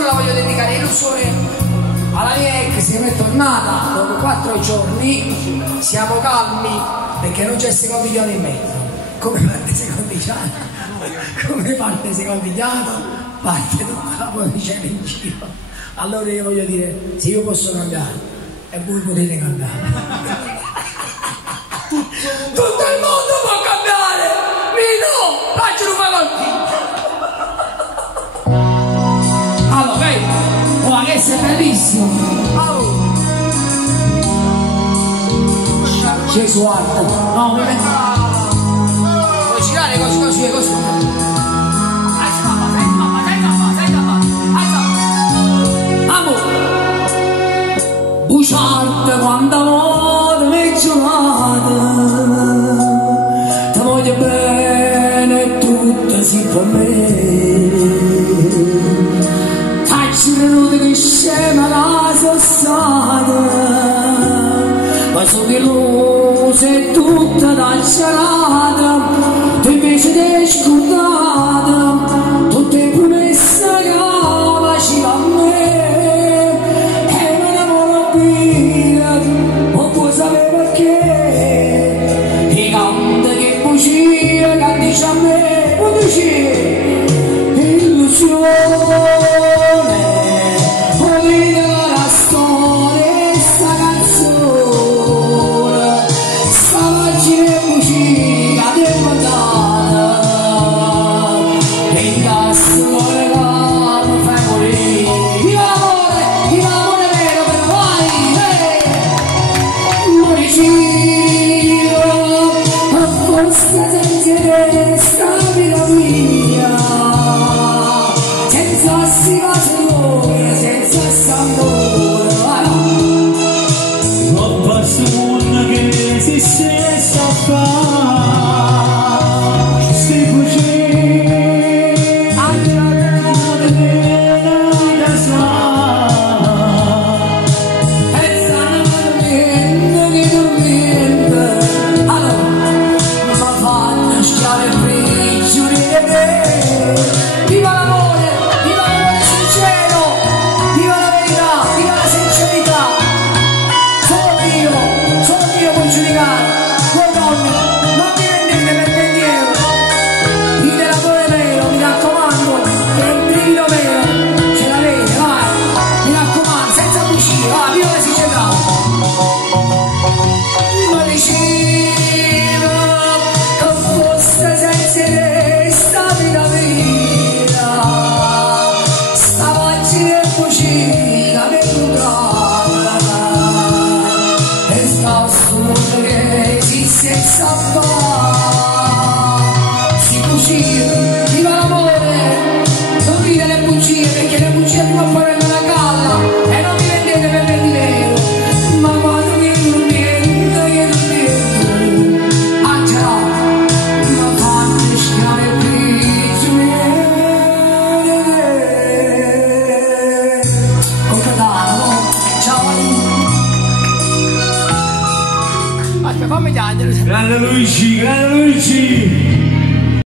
canzone la voglio dedicare illusione alla mia ex che mi è tornata dopo 4 giorni. Siamo calmi perché non c'è secondigliato in mezzo. Come parte secondigliato? Come parte secondigliato? Parte tutta la posticella in giro. Allora io voglio dire, se io posso cambiare e voi potete cambiare. Tutto il mondo può cambiare! Vito, facciano un favore! Allora, vedi? Oh, questo è bellissimo! Gesù alto! No, mi metto... Puoi girare così. Buciarte quando amore mi giurate, ti voglio bene tutto si per me. Faccio venuto che scema la sossata, ma sono illusa e tutta d'accerata, tu invece ti scordata, tutte le promesse che faceva a me. A me, illusione, vita la storia, sta canzone, sta pagina e musica del mandata, e in tasto cuore che mi fai morire. Viva l'amore vero, però vai, moricino, a forza senza resta vita mia, senza stima amore, senza s'amore. Non basta un mondo che si stessa a fare, si fuggì alla terra da sa, e stanno dormendo che dormendo. Allora, mi fanno schiare prigionieri di me. Viva l'amore sincero, viva la verità, viva la sincerità. Solo io può giudicare. Voi donne, non vi vendete per pensiero. Dite l'amore vero, mi raccomando, che il brivido vero ce l'avete, vai. Mi raccomando, senza bugie, vai, viva la sincerità. Ma dicevo che fosse senza resta vita mia, sta pagina e bucina che bruciata, e sta solo che esiste senza fare, si bugia, viva l'amore, non dite le bugie perché le bugie prima o poi vengono a galla, e non vi vendete per vendere, ma quando che dormendo, ah già, ma fanno schiare prigionieri. Con Catano, ciao. Aspetta, fammi piangere. grande Luigi, grande Luigi.